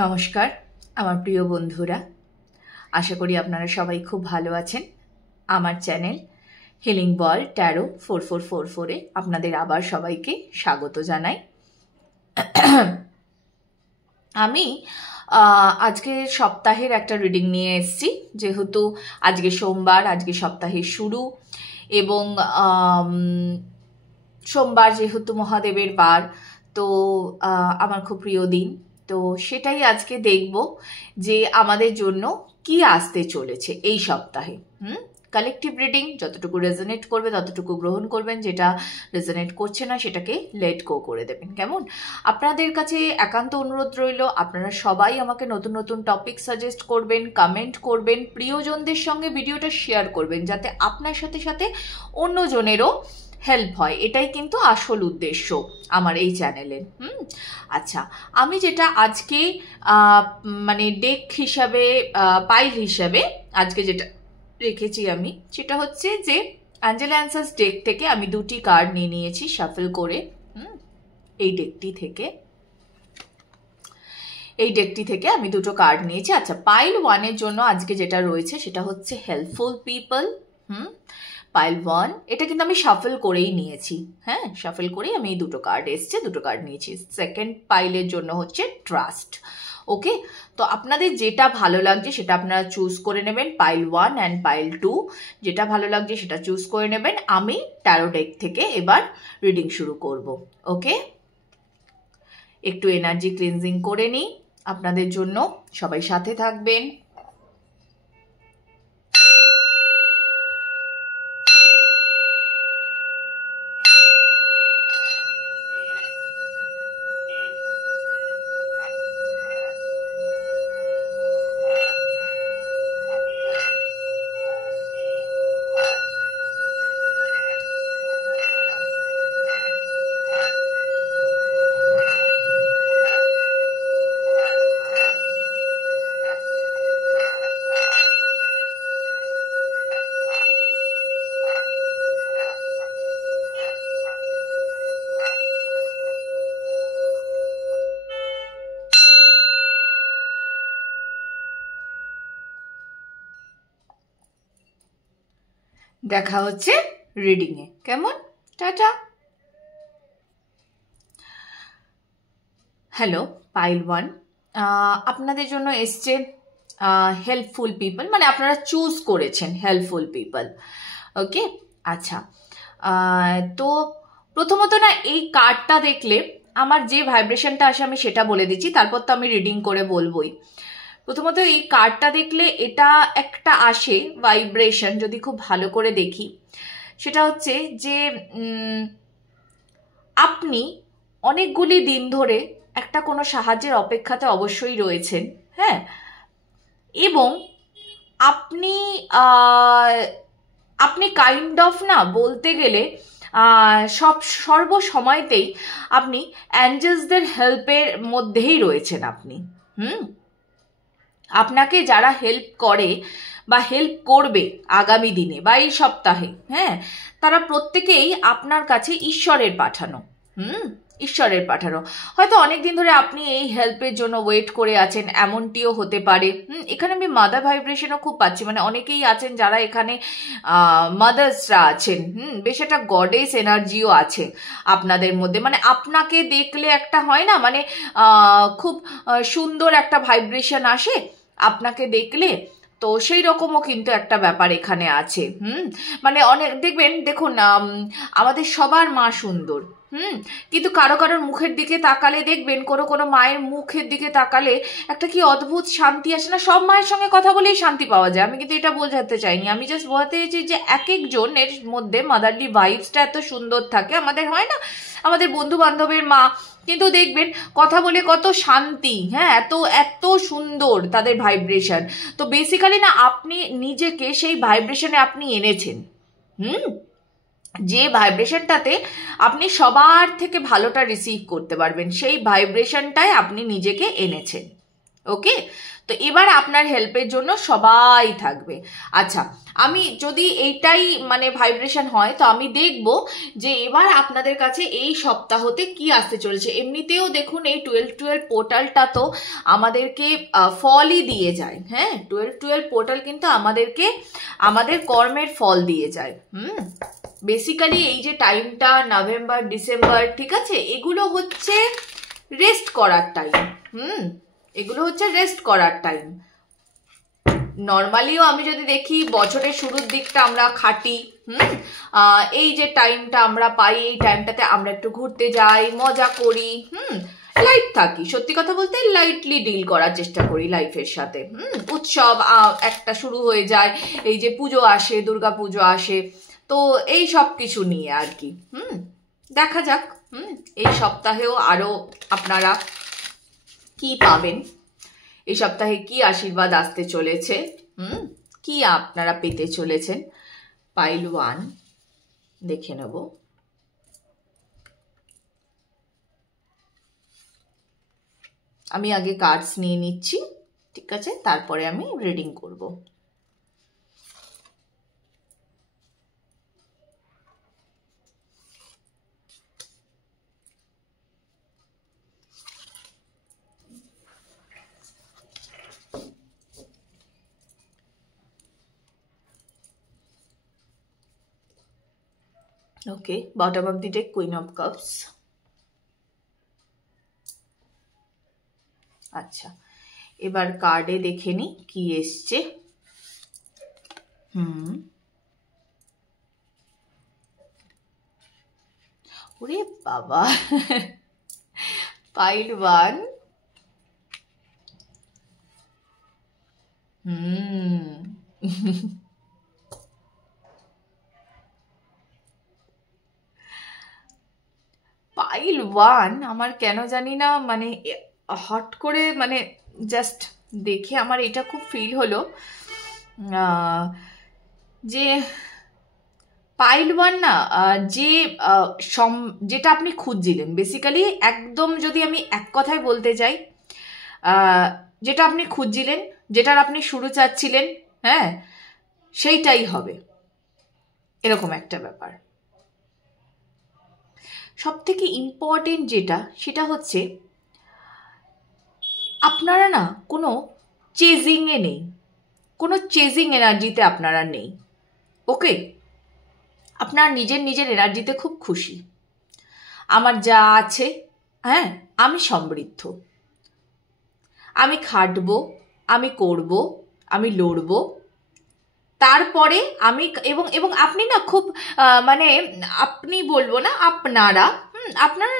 নমস্কার আমার প্রিয় বন্ধুরা, আশা করি আপনারা সবাই খুব ভালো আছেন। আমার চ্যানেল হিলিং বল ট্যারো 4444-এ আপনাদের আবার সবাইকে স্বাগত জানাই। আমি আজকে সপ্তাহের একটা রিডিং নিয়ে এসেছি, যেহেতু আজকে সোমবার, আজকে সপ্তাহের শুরু, এবং সোমবার যেহেতু মহাদেবের বার, তো আমার খুব প্রিয় দিন। তো সেটাই আজকে দেখব যে আমাদের জন্য কি আসতে চলেছে এই সপ্তাহে। কালেকটিভ রিডিং, যতটুকু রেজোনেট করবে ততটুকু গ্রহণ করবেন, যেটা রেজোনেট করছে না সেটাকে লেট গো করে দেবেন। কেমন? আপনাদের কাছে একান্ত অনুরোধ রইল, আপনারা সবাই আমাকে নতুন নতুন টপিক সাজেস্ট করবেন, কমেন্ট করবেন, প্রিয়জনদের সঙ্গে ভিডিওটা শেয়ার করবেন, যাতে আপনার সাথে সাথে অন্যজনেরও হেল্প হয়। এটাই কিন্তু আসল উদ্দেশ্য আমার এই চ্যানেলের। আচ্ছা, আমি যেটা আজকে মানে ডেক হিসাবে, পাইল হিসাবে আজকে যেটা রেখেছি আমি, সেটা হচ্ছে যে অ্যাঞ্জেল অ্যান্সার্স ডেক থেকে আমি দুটি কার্ড নিয়ে নিয়েছি শাফল করে। এই ডেকটি থেকে আমি দুটো কার্ড নিয়েছি। আচ্ছা, পাইল 1-এর জন্য আজকে যেটা রয়েছে সেটা হচ্ছে হেল্পফুল পিপল। পাইল 1, এটা কিন্তু আমি শাফল করেই নিয়েছি। হ্যাঁ, শাফল করেই আমি এই দুটো কার্ড এসছে, দুটো কার্ড নিয়েছি। সেকেন্ড পাইলের জন্য হচ্ছে ট্রাস্ট। ওকে, তো আপনাদের যেটা ভালো লাগছে সেটা আপনারা চুজ করে নেবেন। পাইল 1 অ্যান্ড পাইল 2, যেটা ভালো লাগছে সেটা চুজ করে নেবেন। আমি ট্যারো ডেক থেকে এবার রিডিং শুরু করব। ওকে, একটু এনার্জি ক্লিনজিং করে নিই আপনাদের জন্য। সবাই সাথে থাকবেন। দেখা হচ্ছে রিডিংয়ে। কেমন? টাটা। হ্যালো পাইল 1, আপনাদের জন্য এসছে হেল্পফুল পিপল, মানে আপনারা চুজ করেছেন হেল্পফুল পিপল। ওকে, আচ্ছা, তো প্রথমত না, এই কার্ডটা দেখলে আমার যে ভাইব্রেশনটা আসে আমি সেটা বলে দিচ্ছি, তারপর তো আমি রিডিং করে বলবোই। প্রথমত এই কার্ডটা দেখলে এটা একটা আসে ভাইব্রেশন, যদি খুব ভালো করে দেখি, সেটা হচ্ছে যে আপনি অনেকগুলি দিন ধরে একটা কোনো সাহায্যের অপেক্ষাতে অবশ্যই রয়েছেন। হ্যাঁ, এবং আপনি আপনি কাইন্ড অফ না, বলতে গেলে সর্বসময়তেই আপনি অ্যাঞ্জেলসদের হেল্পের মধ্যেই রয়েছেন। আপনি আপনাকে যারা হেল্প করে বা হেল্প করবে আগামী দিনে বা এই সপ্তাহে, হ্যাঁ, তারা প্রত্যেকেই আপনার কাছে ঈশ্বরের পাঠানো। ঈশ্বরের পাঠানো। হয়তো অনেকদিন ধরে আপনি এই হেল্পের জন্য ওয়েট করে আছেন, এমনটিও হতে পারে। এখানে আমি মাদার ভাইব্রেশনও খুব পাচ্ছি, মানে অনেকেই আছেন যারা এখানে মাদার্সরা আছেন। বেশ একটা গডেস এনার্জিও আছে আপনাদের মধ্যে। মানে আপনাকে দেখলে একটা হয় না, মানে খুব সুন্দর একটা ভাইব্রেশন আসে আপনাকে দেখলে, তো সেই রকমও কিন্তু একটা ব্যাপার এখানে আছে। মানে অনেক দেখুন, আমাদের সবার মা সুন্দর, কিন্তু কারো কারোর মুখের দিকে তাকালে দেখবেন, কোনো মায়ের মুখের দিকে তাকালে একটা কি অদ্ভুত শান্তি আসে না? সব মায়ের সঙ্গে কথা বলেই শান্তি পাওয়া যায়, আমি কিন্তু এটা বোঝাতে চাইনি। আমি জাস্ট বোঝাতে চাইছি যে এক একজনের মধ্যে মাদারলি ভাইবসটা এত সুন্দর থাকে। আমাদের হয় না, আমাদের বন্ধু বান্ধবের মা, কিন্তু দেখবেন কথা বলে কত শান্তি, হ্যাঁ, এত এত সুন্দর তাদের ভাইব্রেশন। তো বেসিক্যালি না, আপনি নিজেকে সেই ভাইব্রেশনে আপনি এনেছেন। যে ভাইব্রেশনটাতে আপনি সবার থেকে ভালোটা রিসিভ করতে পারবেন, সেই ভাইব্রেশনটাই আপনি নিজেকে এনেছেন। ওকে, তো এবার আপনার হেল্পের জন্য সবাই থাকবে। আচ্ছা, আমি যদি এইটাই মানে ভাইব্রেশন হয়, তো আমি দেখব যে এবার আপনাদের কাছে এই সপ্তাহতে কি আসতে চলেছে। এমনিতেও দেখুন এই 12-12 পোর্টালটা তো আমাদেরকে ফলই দিয়ে যায়। হ্যাঁ, 12-12 পোর্টাল কিন্তু আমাদেরকে আমাদের কর্মের ফল দিয়ে যায়। বেসিক্যালি এই যে টাইমটা নভেম্বর ডিসেম্বর, ঠিক আছে, এগুলো হচ্ছে রেস্ট করার টাইম। এগুলো হচ্ছে রেস্ট করার টাইম। নর্মালিও আমি যদি দেখি বছরের শুরুর দিকটা আমরা খাটি, এই যে টাইমটা আমরা পাই, এই টাইমটাতে আমরা একটু ঘুরতে যাই, মজা করি, লাইট থাকি। সত্যি কথা বলতে লাইটলি ডিল করার চেষ্টা করি লাইফের সাথে। উৎসব একটা শুরু হয়ে যায়, এই যে পুজো আসে, দুর্গা পুজো আসে, তো এই সব কিছু নিয়ে আর কি। দেখা যাক এই সপ্তাহেও আরো আপনারা কি পাবেন, এই সপ্তাহে কি আশীর্বাদ আসতে চলেছে, কি আপনারা পেতে চলেছেন। পাইল 1 দেখে নেব। আমি আগে কার্ডস নিয়ে নিচ্ছি, ঠিক আছে, তারপরে আমি রিডিং করব। Okay, bottom of the deck queen of cups. আচ্ছা, এবার কার্ডে দেখে নি কি এসছে। ওরে বাবা, পাইল 1, পাইল 1 আমার কেন জানি না মানে হট করে মানে জাস্ট দেখে আমার এটা খুব ফিল হলো যে পাইল 1 না, যে যেটা আপনি খুঁজছিলেন বেসিক্যালি, একদম যদি আমি এক কথায় বলতে চাই, যেটা আপনি খুঁজছিলেন, যেটার আপনি শুরু চাচ্ছিলেন, হ্যাঁ, সেইটাই হবে, এরকম একটা ব্যাপার। সব থেকে ইম্পর্টেন্ট যেটা, সেটা হচ্ছে আপনারা না কোনো চেজিংয়ে নেই, কোনো চেজিং এনার্জিতে আপনারা নেই। ওকে, আপনার নিজের এনার্জিতে খুব খুশি। আমার যা আছে, হ্যাঁ, আমি সমৃদ্ধ, আমি খাটবো, আমি করব, আমি লড়বো, তারপরে আমি এবং আপনি না খুব মানে আপনি বলবো না, আপনারা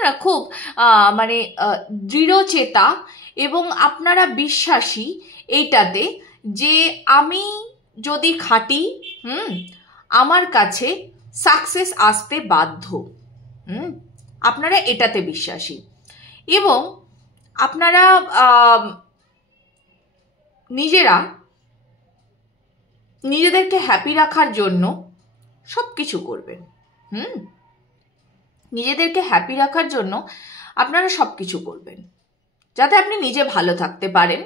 না খুব মানে দৃঢ়চেতা এবং আপনারা বিশ্বাসী এইটাতে যে আমি যদি খাটি, আমার কাছে সাকসেস আসতে বাধ্য। আপনারা এটাতে বিশ্বাসী এবং আপনারা নিজেদেরকে হ্যাপি রাখার জন্য সব কিছু করবেন। নিজেদেরকে হ্যাপি রাখার জন্য আপনারা সব কিছু করবেন যাতে আপনি নিজে ভালো থাকতে পারেন।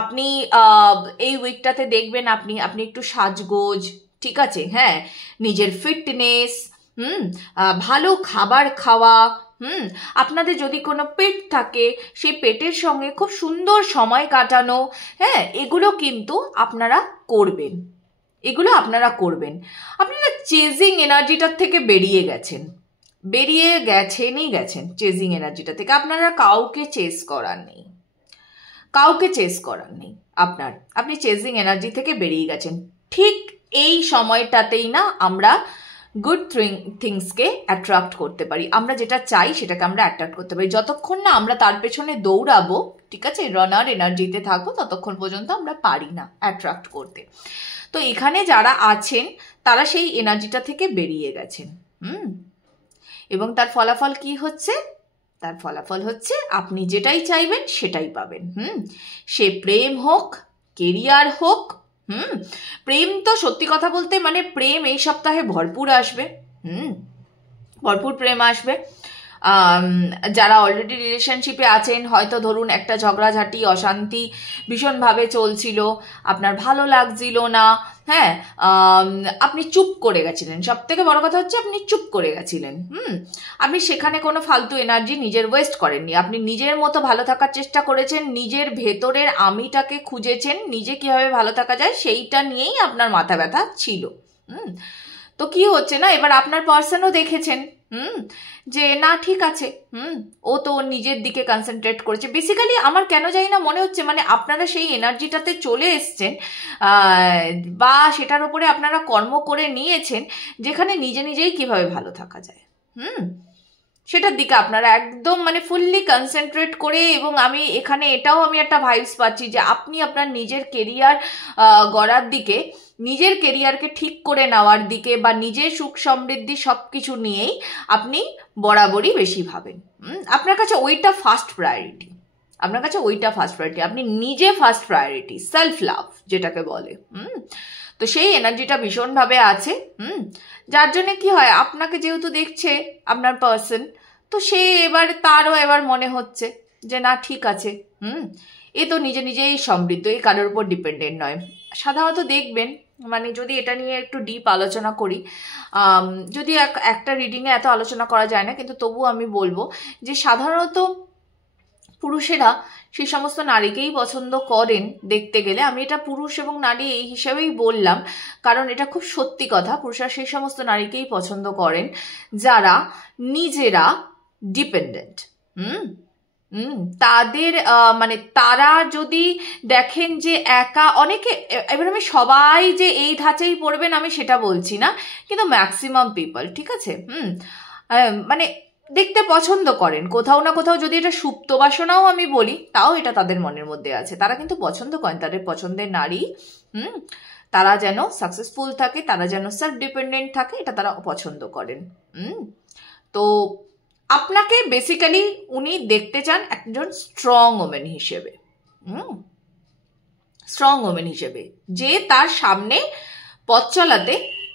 আপনি এই উইকটাতে দেখবেন আপনি একটু সাজগোজ, ঠিক আছে, হ্যাঁ, নিজের ফিটনেস, ভালো খাবার খাওয়া, আপনাদের যদি কোনো পেট থাকে সেই পেটের সঙ্গে খুব সুন্দর সময় কাটানো, হ্যাঁ, এগুলো কিন্তু আপনারা করবেন, আপনারা চেজিং এনার্জিটার থেকে বেরিয়ে গেছেন, চেজিং এনার্জিটা থেকে। আপনারা কাউকে চেস করার নেই, আপনি চেজিং এনার্জি থেকে বেরিয়ে গেছেন। ঠিক এই সময়টাতেই না আমরা গুড থিংসকে অ্যাট্রাক্ট করতে পারি, আমরা যেটা চাই সেটাকে আমরা অ্যাট্রাক্ট করতে পারি। যতক্ষণ না আমরা তার পেছনে দৌড়াবো, ঠিক আছে, রানার এনার্জিতে থাকবো, ততক্ষণ পর্যন্ত আমরা পারি না অ্যাট্রাক্ট করতে। তো এখানে যারা আছেন তারা সেই এনার্জিটা থেকে বেরিয়ে গেছেন, এবং তার ফলাফল কি হচ্ছে? তার ফলাফল হচ্ছে আপনি যেটাই চাইবেন সেটাই পাবেন। সে প্রেম হোক, কেরিয়ার হোক, প্রেম তো সত্যি কথা বলতে মানে প্রেম এই সপ্তাহে ভরপুর আসবে, ভরপুর প্রেম আসবে। যারা অলরেডি রিলেশনশিপে আছেন, হয়তো ধরুন একটা ঝগড়াঝাটি অশান্তি ভীষণভাবে চলছিল, আপনার ভালো লাগছিল না, হ্যাঁ, আপনি চুপ করে গেছিলেন। সব থেকে বড় কথা হচ্ছে আপনি চুপ করে গেছিলেন। আপনি সেখানে কোনো ফালতু এনার্জি নিজের ওয়েস্ট করেননি। আপনি নিজের মতো ভালো থাকার চেষ্টা করেছেন, নিজের ভেতরের আমিটাকে খুঁজেছেন, নিজে কিভাবে ভালো থাকা যায় সেইটা নিয়েই আপনার মাথা ব্যথা ছিল। তো কি হচ্ছে না, এবার আপনার পার্সনও দেখেছেন যে না ঠিক আছে, ও তো নিজের দিকে কনসেন্ট্রেট করেছে। বেসিক্যালি আমার কেন জানি না মনে হচ্ছে মানে আপনারা সেই এনার্জিটাতে চলে এসছেন, বা সেটার উপরে আপনারা কর্ম করে নিয়েছেন, যেখানে নিজে নিজেই কিভাবে ভালো থাকা যায় সেটার দিকে আপনারা একদম মানে ফুললি কনসেন্ট্রেট করে, এবং আমি এখানে এটাও আমি একটা ভাইবস পাচ্ছি যে আপনি আপনার নিজের কেরিয়ার গড়ার দিকে, নিজের কেরিয়ারকে ঠিক করে নেওয়ার দিকে, বা নিজের সুখ সমৃদ্ধি সব কিছু নিয়েই আপনি বরাবরই বেশি ভাবেন। আপনার কাছে ওইটা ফার্স্ট প্রায়োরিটি, আপনার কাছে ওইটা ফার্স্ট প্রায়োরিটি, আপনি নিজে ফার্স্ট প্রায়োরিটি, সেলফ লাভ যেটাকে বলে। তো সেই এনার্জিটা ভীষণভাবে আছে। যার জন্য কি হয়, আপনাকে যেহেতু দেখছে আপনার পার্সন, তো সে এবার তারও এবার মনে হচ্ছে যে না ঠিক আছে, এ তো নিজে নিজেই সমৃদ্ধ, এই কারোর উপর ডিপেন্ডেন্ট নয়। সাধারণত দেখবেন, মানে যদি এটা নিয়ে একটু ডিপ আলোচনা করি, যদি একটা রিডিংয়ে এত আলোচনা করা যায় না, কিন্তু তবু আমি বলবো যে সাধারণত পুরুষেরা সেই সমস্ত নারীকেই পছন্দ করেন দেখতে গেলে। আমি এটা পুরুষ এবং নারী এই হিসাবেই বললাম, কারণ এটা খুব সত্যি কথা। পুরুষরা সেই সমস্ত নারীকেই পছন্দ করেন যারা নিজেরা ডিপেন্ডেন্ট। তাদের মানে তারা যদি দেখেন যে একা, অনেকে, এবার আমি সবাই যে এই ধাঁচেই পড়বেন আমি সেটা বলছি না, কিন্তু ম্যাক্সিমাম পিপল, ঠিক আছে, মানে দেখতে পছন্দ করেন কোথাও না কোথাও, যদি এটা সুপ্ত বাসনাও আমি বলি তাও এটা তাদের মনের মধ্যে আছে। তারা কিন্তু পছন্দ করেন তাদের পছন্দের নারী তারা যেন সাকসেসফুল থাকে, তারা যেন সেলফ ডিপেন্ডেন্ট থাকে, এটা তারা পছন্দ করেন। তো আপনাকে বেসিক্যালি উনি দেখতে চান একজন স্ট্রং ওমেন হিসেবে, স্ট্রং ওমেন হিসেবে, যে তার সামনে পথ চলাতে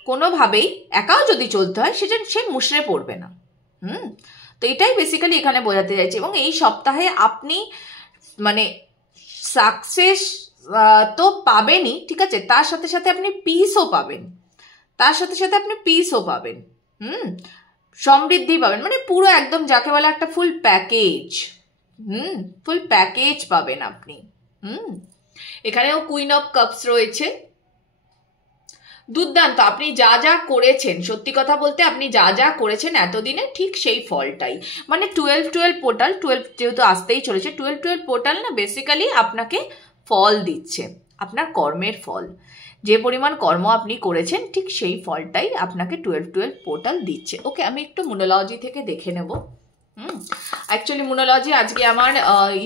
কোনোভাবেই একাও যদি চলতে হয় সে মুষড়ে পড়বে না। তো এটাই বেসিক্যালি এখানে বোঝাতে চাইছি। এবং এই সপ্তাহে আপনি মানে সাকসেস তো পাবেনই, ঠিক আছে, তার সাথে সাথে আপনি পিসও পাবেন, তার সাথে সাথে আপনি পিসও পাবেন, সমৃদ্ধি পাবেন, মানে পুরো একদম যাকে বলে একটা ফুল প্যাকেজ, ফুল প্যাকেজ পাবেন আপনি। এখানেও কুইন অফ কাপস রয়েছে, দুর্দান্ত। আপনি যা যা করেছেন, সত্যি কথা বলতে আপনি যা যা করেছেন এতদিনে ঠিক সেই ফলটাই, মানে 12-12 পোর্টাল, 12 যেহেতু আসতেই চলেছে, 12-12 পোর্টাল না বেসিক্যালি আপনাকে ফল দিচ্ছে, আপনার কর্মের ফল, যে পরিমাণ কর্ম আপনি করেছেন ঠিক সেই ফলটাই আপনাকে 12-12 পোর্টাল দিচ্ছে। ওকে, আমি একটু মুনোলজি থেকে দেখে নেব। অ্যাকচুয়ালি মুনোলজি আজকে আমার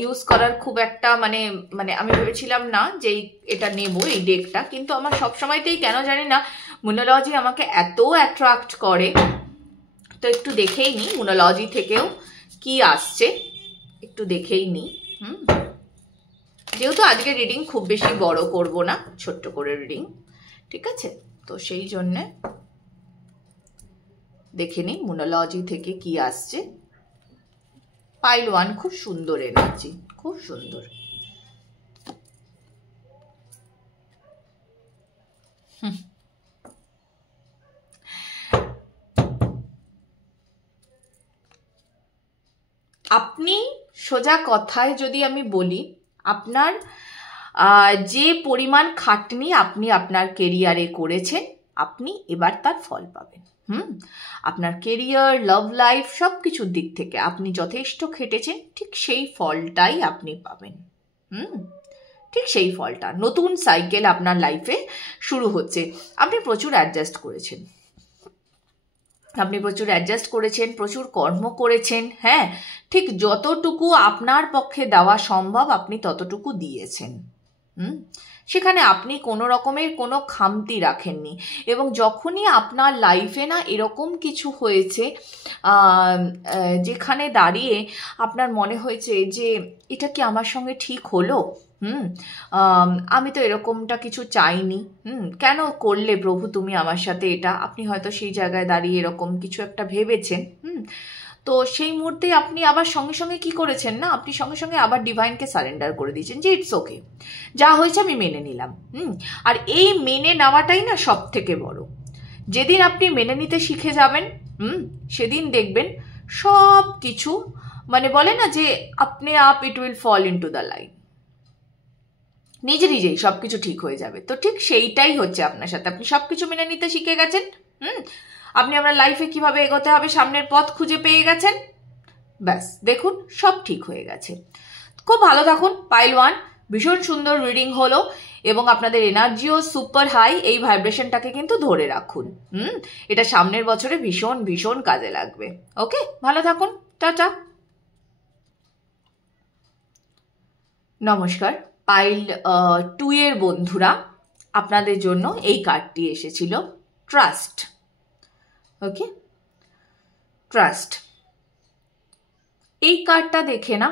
ইউজ করার খুব একটা মানে আমি ভেবেছিলাম না যে এটা নেব এই ডেকটা, কিন্তু আমার সবসময়তেই কেন জানি না মুনোলজি আমাকে এত অ্যাট্রাক্ট করে। তো একটু দেখেই নিই মুনোলজি থেকেও কি আসছে, একটু দেখেই নিই। যেহেতু আজকে রিডিং খুব বেশি বড় করব না, ছোট্ট করে রিডিং, ঠিক আছে, তো সেই জন্যে দেখে নিই মুনোলজি থেকে কি আসছে। পাইল 1 খুব সুন্দর এনার্জি, খুব সুন্দর। আপনি সোজা কথায় যদি আমি বলি, আপনার যে পরিমাণ খাটনি আপনি আপনার কেরিয়ারে করেছেন, আপনি এবার তার ফল পাবেন। আপনার কেরিয়ার, লাভ লাইফ সব কিছুর দিক থেকে আপনি যথেষ্ট খেটেছেন, ঠিক সেই ফলটাই আপনি পাবেন। ঠিক সেই ফলটা, নতুন সাইকেল আপনার লাইফে শুরু হচ্ছে। আপনি প্রচুর অ্যাডজাস্ট করেছেন, প্রচুর কর্ম করেছেন, হ্যাঁ, ঠিক যতটুকু আপনার পক্ষে দেওয়া সম্ভব আপনি ততটুকু দিয়েছেন। সেখানে আপনি কোনো রকমের কোনো খামতি রাখেননি। এবং যখনই আপনার লাইফে না এরকম কিছু হয়েছে যেখানে দাঁড়িয়ে আপনার মনে হয়েছে যে এটা কি আমার সঙ্গে ঠিক হলো, আমি তো এরকমটা কিছু চাইনি, কেন করলে প্রভু তুমি আমার সাথে এটা, আপনি হয়তো সেই জায়গায় দাঁড়িয়ে এরকম কিছু একটা ভেবেছেন। তো তো সেই মুহূর্তে আপনি আবার সঙ্গে সঙ্গে কি করেছেন না, আপনি সঙ্গে সঙ্গে আবার ডিভাইনকে সারেন্ডার করে দিয়েছেন যে ইটস ওকে, যা হয়েছে আমি মেনে নিলাম। আর এই মেনে নেওয়াটাই না সব থেকে বড়। যেদিন আপনি মেনে নিতে শিখে যাবেন সেদিন দেখবেন সব কিছু মানে বলে না যে আপনি up it will fall into the line, নিজে নিজেই সবকিছু ঠিক হয়ে যাবে। তো ঠিক সেইটাই হচ্ছে আপনার সাথে, আপনি সবকিছু মেনে নিতে শিখে গেছেন। আপনি আপনার লাইফে কিভাবে এগোতে হবে সামনের পথ খুঁজে পেয়ে গেছেন, ব্যাস দেখুন সব ঠিক হয়ে গেছে। খুব ভালো থাকুন। পাইল 1 ভীষণ সুন্দর রিডিং হলো এবং আপনাদের এনার্জিও সুপার হাই। এই ভাইব্রেশনটাকে কিন্তু ধরে রাখুন, এটা সামনের বছরে ভীষণ ভীষণ কাজে লাগবে। ওকে, ভালো থাকুন, টাটা। নমস্কার, পাইল 2 এর বন্ধুরা, আপনাদের জন্য এই কার্ডটি এসেছিল ট্রাস্ট। ওকে, ট্রাস্ট এই কার্ডটা দেখে না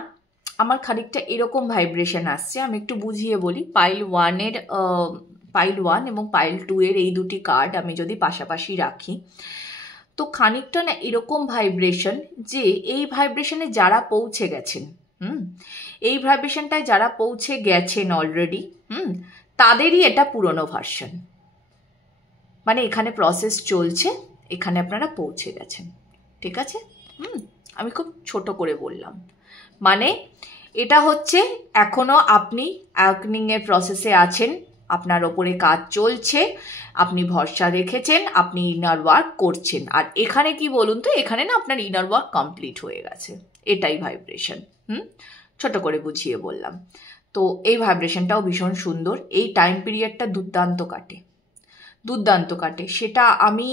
আমার খানিকটা এরকম ভাইব্রেশন আসছে, আমি একটু বুঝিয়ে বলি। পাইল 1 এবং পাইল 2 এর এই দুটি কার্ড আমি যদি পাশাপাশি রাখি তো খানিকটা না এরকম ভাইব্রেশন, যে এই ভাইব্রেশনে যারা পৌঁছে গেছেন, এই ভাইব্রেশনটায় যারা পৌঁছে গেছেন অলরেডি, তাদেরই এটা পুরনো ভার্সন। মানে এখানে প্রসেস চলছে, এখানে আপনারা পৌঁছে গেছেন, ঠিক আছে? আমি খুব ছোট করে বললাম, মানে এটা হচ্ছে এখনো আপনি অ্যাওয়েকনিংয়ের প্রসেসে আছেন, আপনার ওপরে কাজ চলছে, আপনি ভরসা রেখেছেন, আপনি ইনার ওয়ার্ক করছেন। আর এখানে কি বলুন তো, এখানে না আপনার ইনার ওয়ার্ক কমপ্লিট হয়ে গেছে, এটাই ভাইব্রেশন। ছোট করে বুঝিয়ে বললাম। তো এই ভাইব্রেশনটাও ভীষণ সুন্দর, এই টাইম পিরিয়ডটা দুর্দান্ত কাটে। সেটা আমি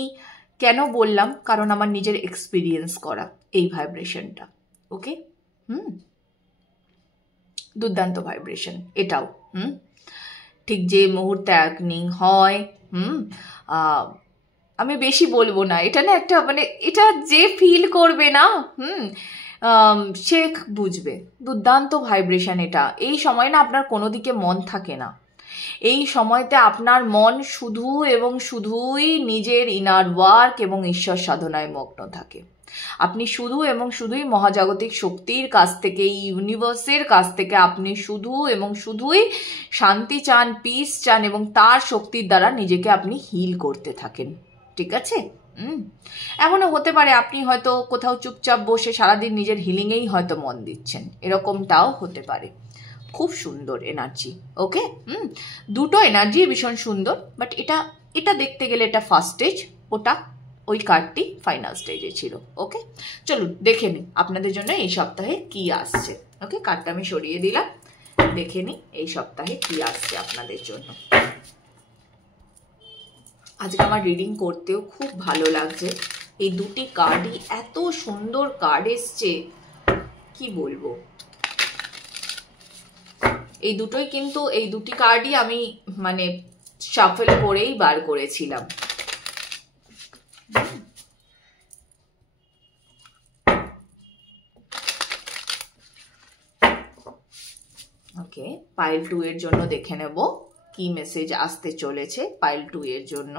কেন বললাম, কারণ আমার নিজের এক্সপিরিয়েন্স করা এই ভাইব্রেশনটা। ওকে, দুর্দান্ত ভাইব্রেশন এটাও। ঠিক যে মুহূর্তে অ্যাওয়েকনিং হয়, আমি বেশি বলবো না, এটা না একটা মানে এটা যে ফিল করবে না সে বুঝবে। দুর্দান্ত ভাইব্রেশন এটা। এই সময় না আপনার কোনো দিকে মন থাকে না, এই সময়তে আপনার মন শুধু এবং শুধুই নিজের ইনার ওয়ার্ক এবং ঈশ্বর সাধনায় মগ্ন থাকে। আপনি শুধু এবং শুধুই মহাজাগতিক শক্তির কাছ থেকে, ইউনিভার্সের কাছ থেকে আপনি শুধু এবং শুধুই শান্তি চান, পিস চান এবং তার শক্তির দ্বারা নিজেকে আপনি হিল করতে থাকেন, ঠিক আছে? এমনও হতে পারে আপনি হয়তো কোথাও চুপচাপ বসে সারাদিন নিজের হিলিংয়েই হয়তো মন দিচ্ছেন, এরকমটাও হতে পারে। খুব সুন্দর এনার্জি। ওকে, দুটো এনার্জি ভীষণ সুন্দর, বাট এটা দেখতে গেলে এটা ফার্স্ট স্টেজ, ওই কার্ডটি ফাইনাল স্টেজে ছিল। ওকে, চলুন দেখে নিই আপনাদের জন্য এই সপ্তাহে কি আসছে। ওকে, কার্ডটা আমি সরিয়ে দিলাম, দেখে নিই এই সপ্তাহে কি আসছে আপনাদের জন্য। আজকে আমার রিডিং করতেও খুব ভালো লাগছে, এই দুটি কার্ডই এত সুন্দর কার্ড এসছে, কি বলবো। এই দুটোই কিন্তু, এই দুটি কার্ডই আমি মানে শাফল করেই বার করেছিলাম। ওকে, পাইল 2 এর জন্য দেখে নেব কি মেসেজ আসতে চলেছে পাইল 2 এর জন্য।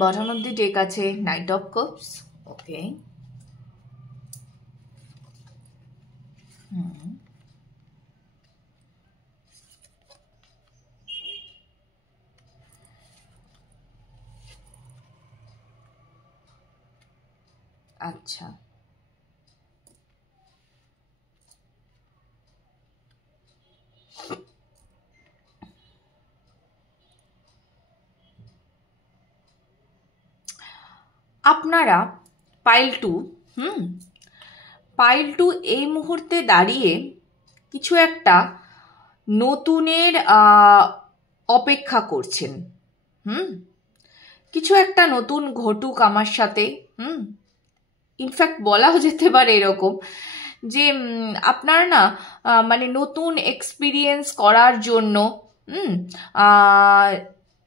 Bottom of the deck আছে Knight of Cups. Okay. আচ্ছা, আপনারা পাইল 2 এই মুহূর্তে দাঁড়িয়ে কিছু একটা নতুনের অপেক্ষা করছেন। কিছু একটা নতুন ঘটুক আমার সাথে। ইনফ্যাক্ট বলাও যেতে পারে এরকম যে আপনার না মানে নতুন এক্সপিরিয়েন্স করার জন্য হুম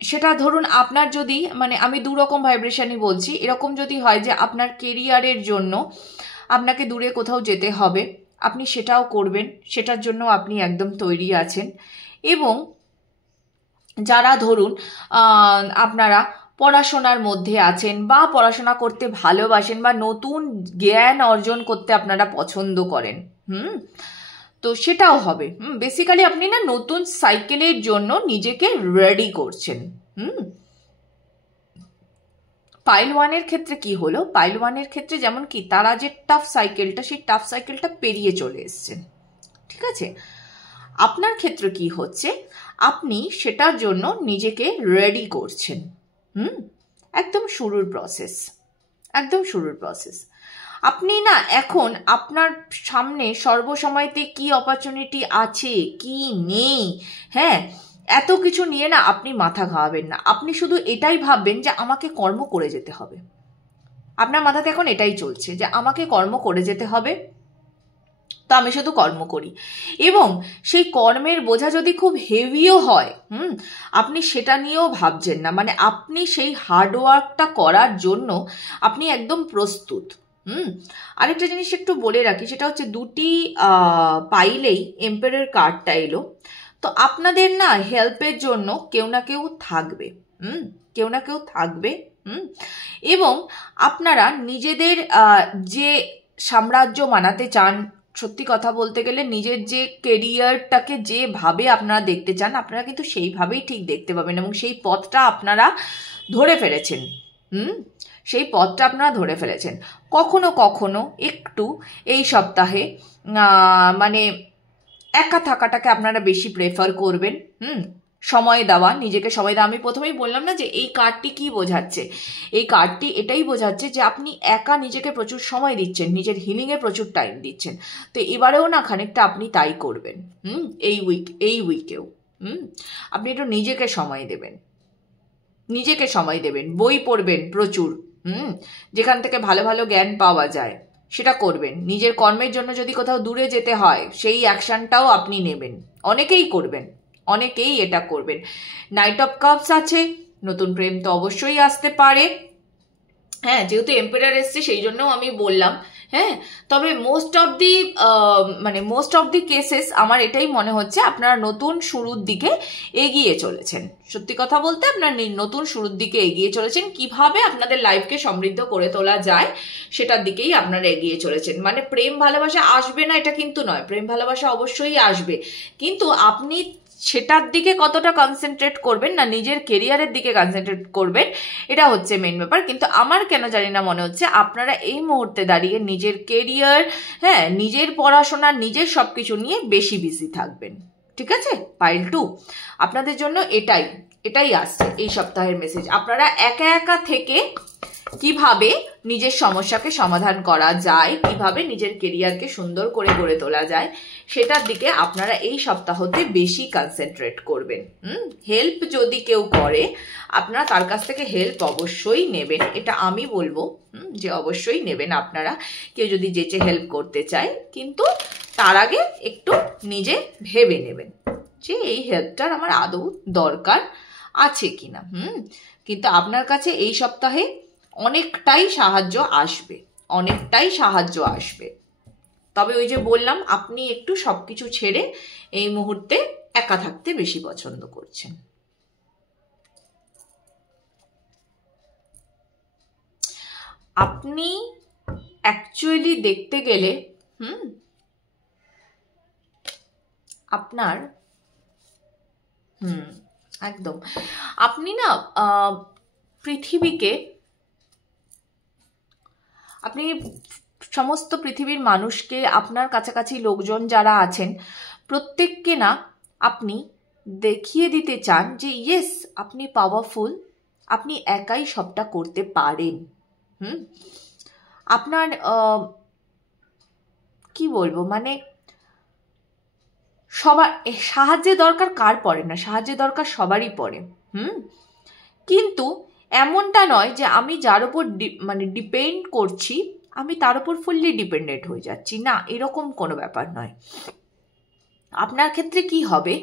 সেটা ধরুন আপনার যদি মানে আমি দু রকম ভাইব্রেশনই বলছি, এরকম যদি হয় যে আপনার কেরিয়ারের জন্য আপনাকে দূরে কোথাও যেতে হবে, আপনি সেটাও করবেন, সেটার জন্য আপনি একদম তৈরি আছেন। এবং যারা ধরুন আপনারা পড়াশোনার মধ্যে আছেন বা পড়াশোনা করতে ভালোবাসেন বা নতুন জ্ঞান অর্জন করতে আপনারা পছন্দ করেন, তো সেটাও হবে। বেসিক্যালি আপনি না নতুন সাইকেলের জন্য নিজেকে রেডি করছেন। পাইল ওয়ানের ক্ষেত্রে কি হলো, পাইল ওয়ানের ক্ষেত্রে যেমন কি তারা যে টাফ সাইকেলটা, সেই টাফ সাইকেলটা পেরিয়ে চলে এসছেন, ঠিক আছে। আপনার ক্ষেত্রে কি হচ্ছে, আপনি সেটার জন্য নিজেকে রেডি করছেন। একদম শুরুর প্রসেস, একদম শুরুর প্রসেস। আপনি না এখন আপনার সামনে সর্বসময়তে কি অপরচুনিটি আছে কি নেই, হ্যাঁ, এত কিছু নিয়ে না আপনি মাথা ঘামাবেন না। আপনি শুধু এটাই ভাববেন যে আমাকে কর্ম করে যেতে হবে। আপনার মাথাতে এখন এটাই চলছে যে আমাকে কর্ম করে যেতে হবে, তো আমি শুধু কর্ম করি। এবং সেই কর্মের বোঝা যদি খুব হেভিও হয়, আপনি সেটা নিয়েও ভাবছেন না, মানে আপনি সেই হার্ডওয়ার্কটা করার জন্য আপনি একদম প্রস্তুত। আরেকটা জিনিস একটু বলে রাখি, সেটা হচ্ছে দুটি পাইলেই এম্পায়ারের কার্ডটা এলো। তো আপনাদের না হেল্পের জন্য কেউ না কেউ থাকবে, কেউ না কেউ থাকবে। এবং আপনারা নিজেদের যে সাম্রাজ্য বানাতে চান, সত্যি কথা বলতে গেলে নিজের যে কেরিয়ারটাকে যেভাবে আপনারা দেখতে চান, আপনারা কিন্তু সেইভাবেই ঠিক দেখতে পাবেন এবং সেই পথটা আপনারা ধরে ফেলেছেন। সেই পথটা আপনারা ধরে ফেলেছেন। কখনো কখনো একটু এই সপ্তাহে মানে একা থাকাটাকে আপনারা বেশি প্রেফার করবেন। সময় দেওয়া, নিজেকে সময় দেওয়া। আমি প্রথমেই বললাম না যে এই কার্ডটি কি বোঝাচ্ছে, এই কার্ডটি এটাই বোঝাচ্ছে যে আপনি একা নিজেকে প্রচুর সময় দিচ্ছেন, নিজের হিলিংয়ে প্রচুর টাইম দিচ্ছেন। তো এবারেও না খানিকটা আপনি তাই করবেন। এই উইকেও আপনি একটু নিজেকে সময় দেবেন, নিজেকে সময় দেবেন, বই পড়বেন প্রচুর, যেখান থেকে ভালো ভালো জ্ঞান পাওয়া যায় সেটা করবেন। নিজের কর্মের জন্য যদি কোথাও দূরে যেতে হয় সেই অ্যাকশনটাও আপনি নেবেন। অনেকেই করবেন, অনেকেই এটা করবেন। নাইট অফ কাপস আছে, নতুন প্রেম তো অবশ্যই আসতে পারে। হ্যাঁ, যেহেতু এম্পায়ার এসছে সেই জন্যও আমি বললাম। হ্যাঁ, তবে মোস্ট অফ দি কেসেস আমার এটাই মনে হচ্ছে আপনারা নতুন শুরুর দিকে এগিয়ে চলেছেন। সত্যি কথা বলতে আপনার নতুন শুরুর দিকে এগিয়ে চলেছেন। কিভাবে আপনাদের লাইফকে সমৃদ্ধ করে তোলা যায় সেটার দিকেই আপনারা এগিয়ে চলেছেন। মানে প্রেম ভালোবাসা আসবে না এটা কিন্তু নয়, প্রেম ভালোবাসা অবশ্যই আসবে, কিন্তু আপনি সেটার দিকে কতটা কনসেন্ট্রেট করবেন না নিজের কেরিয়ারের দিকে কনসেন্ট্রেট করবেন, এটা হচ্ছে মেন ব্যাপার। কিন্তু আমার কেন জানি না মনে হচ্ছে আপনারা এই মুহূর্তে দাঁড়িয়ে নিজের কেরিয়ার, হ্যাঁ, নিজের পড়াশোনা, নিজের সবকিছু নিয়ে বেশি বিজি থাকবেন। ঠিক আছে, পাইল 2 আপনাদের জন্য এটাই আসছে এই সপ্তাহের মেসেজ। আপনারা একা একা থেকে কিভাবে নিজের সমস্যাকে সমাধান করা যায়, কিভাবে নিজের কেরিয়ারকে সুন্দর করে গড়ে তোলা যায়, সেটার দিকে আপনারা এই সপ্তাহতে বেশি কনসেন্ট্রেট করবেন। হেল্প যদি কেউ করে আপনারা তার কাছ থেকে হেল্প অবশ্যই নেবেন, এটা আমি বলবো যে অবশ্যই নেবেন আপনারা। কেউ যদি যেচে হেল্প করতে চায়, কিন্তু তার আগে একটু নিজে ভেবে নেবেন যে এই হেল্পটার আমার আদৌ দরকার আছে কিনা। কিন্তু আপনার কাছে এই সপ্তাহে অনেকটাই সাহায্য আসবে, অনেকটাই সাহায্য আসবে। তবে ওই যে বললাম, আপনি একটু সবকিছু ছেড়ে এই মুহূর্তে একা থাকতে বেশি পছন্দ করছেন। আপনি অ্যাকচুয়ালি দেখতে গেলে আপনার একদম আপনি না পৃথিবীকে, আপনি সমস্ত পৃথিবীর মানুষকে, আপনার কাছাকাছি লোকজন যারা আছেন প্রত্যেককে না আপনি দেখিয়ে দিতে চান যে ইয়েস আপনি পাওয়ারফুল, আপনি একাই সবটা করতে পারেন। আপনার কি বলবো, মানে সবার সাহায্যের দরকার কার পড়ে না, সাহায্যের দরকার সবারই পড়ে। কিন্তু এমনটা নয় যে আমি যার উপর ডিপেন্ড করছি আমি তার উপর ফুললি ডিপেন্ডেন্ট হয়ে যাচ্ছি, না, এরকম কোনো ব্যাপার নয়। আপনার ক্ষেত্রে কি হবে,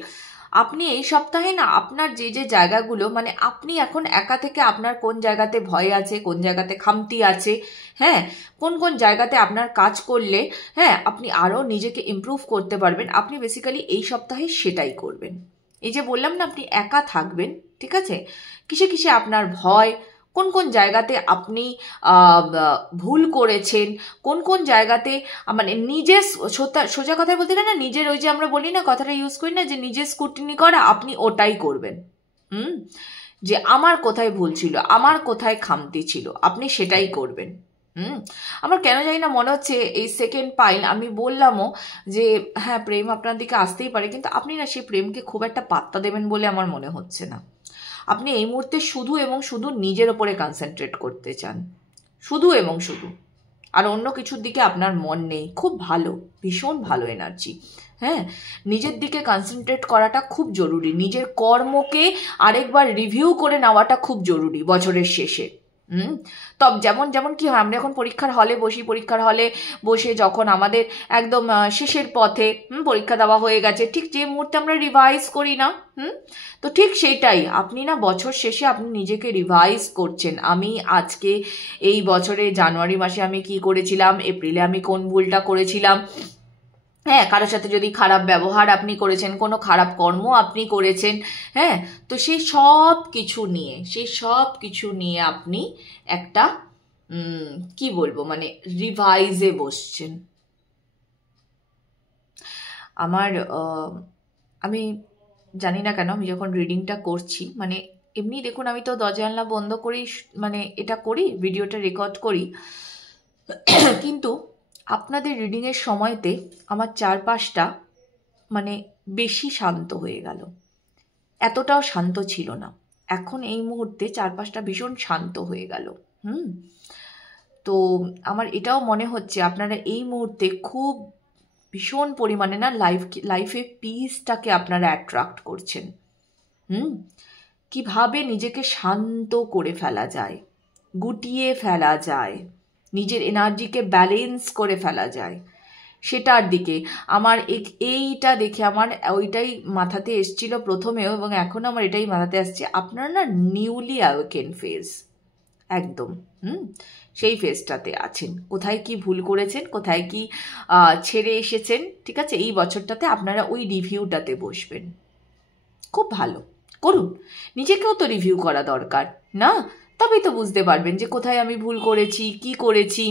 আপনি এই সপ্তাহে না আপনার যে যে জায়গাগুলো মানে আপনি এখন একা থেকে আপনার কোন জায়গাতে ভয় আছে, কোন জায়গাতে খামতি আছে, হ্যাঁ, কোন কোন জায়গাতে আপনার কাজ করলে হ্যাঁ আপনি আরও নিজেকে ইমপ্রুভ করতে পারবেন, আপনি বেসিক্যালি এই সপ্তাহে সেটাই করবেন। এই যে বললাম না আপনি একা থাকবেন, ঠিক আছে, কিসে কিসে আপনার ভয়, কোন কোন জায়গাতে আপনি ভুল করেছেন, কোন কোন জায়গাতে মানে নিজের সোজা কথা বলতে গেলে না নিজের ওই যে আমরা বলি না কথাটা ইউজ করি না যে নিজের স্ক্রুটিনি করা, আপনি ওটাই করবেন। যে আমার কোথায় ভুল ছিল, আমার কোথায় খামতি ছিল, আপনি সেটাই করবেন। আমার কেন জানি না মনে হচ্ছে এই সেকেন্ড পাইল আমি বললামও যে হ্যাঁ প্রেম আপনার দিকে আসতেই পারে, কিন্তু আপনি না সেই প্রেমকে খুব একটা পাত্তা দেবেন বলে আমার মনে হচ্ছে না। আপনি এই মুহূর্তে শুধু এবং শুধু নিজের ওপরে কনসেন্ট্রেট করতে চান, শুধু এবং শুধু, আর অন্য কিছুর দিকে আপনার মন নেই। খুব ভালো, ভীষণ ভালো এনার্জি। হ্যাঁ, নিজের দিকে কনসেন্ট্রেট করাটা খুব জরুরি, নিজের কর্মকে আরেকবার রিভিউ করে নেওয়াটা খুব জরুরি বছরের শেষে। তবে যেমন যেমন কি হয়, আমরা এখন পরীক্ষার হলে বসি, পরীক্ষার হলে বসে যখন আমাদের একদম শেষের পথে পরীক্ষা দেওয়া হয়ে গেছে, ঠিক যে মুহূর্তে আমরা রিভাইজ করি না, তো ঠিক সেইটাই আপনি না বছর শেষে আপনি নিজেকে রিভাইজ করছেন। আমি আজকে এই বছরে জানুয়ারি মাসে আমি কি করেছিলাম, এপ্রিলে আমি কোন ভুলটা করেছিলাম, হ্যাঁ, কারোর সাথে যদি খারাপ ব্যবহার আপনি করেছেন, কোনো খারাপ কর্ম আপনি করেছেন, হ্যাঁ, তো সেই সব কিছু নিয়ে আপনি একটা কি বলবো মানে রিভাইজে বসছেন। আমি জানি না কেন আমি যখন রিডিংটা করছি মানে এমনি দেখুন আমি তো দরজা জানলা বন্ধ করেই মানে এটা করি, ভিডিওটা রেকর্ড করি, কিন্তু আপনাদের রিডিংয়ের সময়তে আমার চারপাশটা মানে বেশি শান্ত হয়ে গেল, এতটাও শান্ত ছিল না, এখন এই মুহূর্তে চারপাশটা ভীষণ শান্ত হয়ে গেল। তো আমার এটাও মনে হচ্ছে আপনারা এই মুহূর্তে খুব ভীষণ পরিমাণে না লাইফে পিসটাকে আপনারা অ্যাট্রাক্ট করছেন। কিভাবে নিজেকে শান্ত করে ফেলা যায়, গুটিয়ে ফেলা যায়, নিজের এনার্জিকে ব্যালেন্স করে ফেলা যায়, সেটার দিকে আমার এইটা দেখে আমার ওইটাই মাথাতে এসছিল প্রথমেও, এবং এখন আমার এটাই মাথাতে আসছে, আপনারা না নিউলি অ্যাওয়েকেন ফেজ একদম সেই ফেজটাতে আছেন। কোথায় কি ভুল করেছেন, কোথায় কি ছেড়ে এসেছেন, ঠিক আছে, এই বছরটাতে আপনারা ওই রিভিউটাতে বসবেন। খুব ভালো করুন, নিজেকেও তো রিভিউ করা দরকার না, তবেই তো বুঝতে পারবেন যে কোথায় আমি ভুল করেছি, কি করেছি,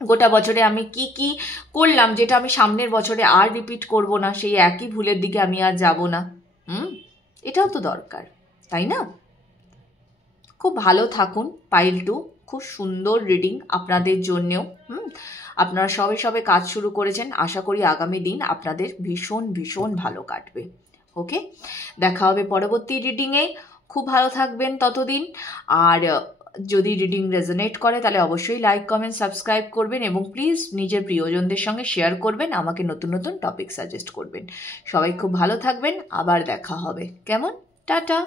গোটা বছরে আমি কি কি করলাম যেটা আমি সামনের বছরে আর রিপিট করব না, সেই একই ভুলের দিকে আমি আর যাব না। এটাও তো দরকার, তাই না? খুব ভালো থাকুন। পাইল 2 খুব সুন্দর রিডিং আপনাদের জন্যেও। আপনারা সবে কাজ শুরু করেছেন, আশা করি আগামী দিন আপনাদের ভীষণ ভীষণ ভালো কাটবে। ওকে, দেখা হবে পরবর্তী রিডিংয়ে। খুব ভালো থাকবেন ততদিন। আর যদি রিডিং রেজোনেট করে তাহলে অবশ্যই লাইক, কমেন্ট, সাবস্ক্রাইব করবেন এবং প্লিজ নিজের প্রিয়জনদের সঙ্গে শেয়ার করবেন, আমাকে নতুন নতুন টপিক সাজেস্ট করবেন। সবাই খুব ভালো থাকবেন, আবার দেখা হবে। কেমন? টাটা।